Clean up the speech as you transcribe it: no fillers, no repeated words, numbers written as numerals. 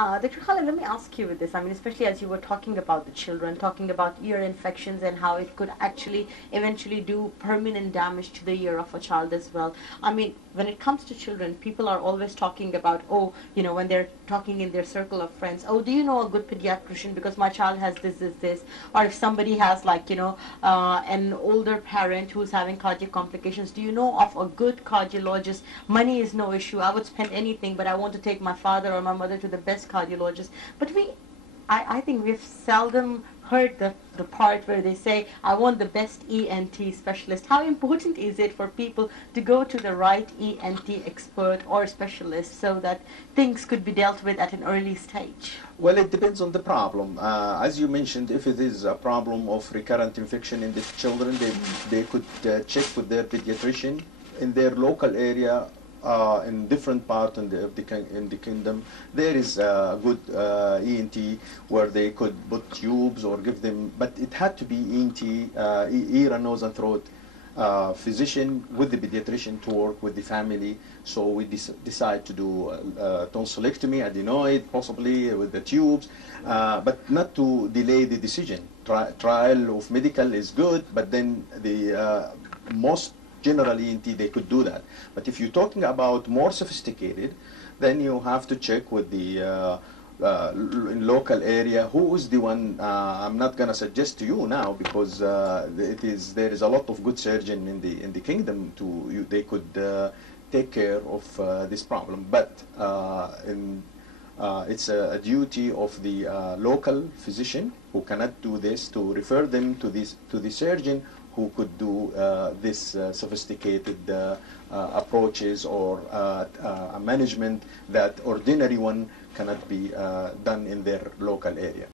Dr. Khalid, let me ask you with this. I mean, especially as you were talking about the children, talking about ear infections and how it could actually eventually do permanent damage to the ear of a child as well. I mean, when it comes to children, people are always talking about, oh, you know, when they're talking in their circle of friends, oh, do you know a good pediatrician because my child has this. Or if somebody has, like, you know, an older parent who's having cardiac complications, do you know of a good cardiologist? Money is no issue. I would spend anything, but I want to take my father or my mother to the best cardiologist. But I think we've seldom heard the part where they say, I want the best ENT specialist. How important is it for people to go to the right ENT expert or specialist so that things could be dealt with at an early stage? Well, it depends on the problem. As you mentioned, if it is a problem of recurrent infection in the children, they could check with their pediatrician in their local area. In different parts in the kingdom, there is a good ENT where they could put tubes or give them, but it had to be ENT, ear and nose and throat physician with the pediatrician to work with the family. So we decide to do tonsillectomy, adenoid, possibly with the tubes, but not to delay the decision. Trial of medical is good, but then the most general ENT, they could do that. But if you're talking about more sophisticated, then you have to check with the local area who is the one. I'm not gonna suggest to you now because there is a lot of good surgeon in the kingdom they could take care of this problem. But it's a duty of the local physician who cannot do this to refer them to the surgeon who could do this sophisticated approaches or a management that ordinary one cannot be done in their local area.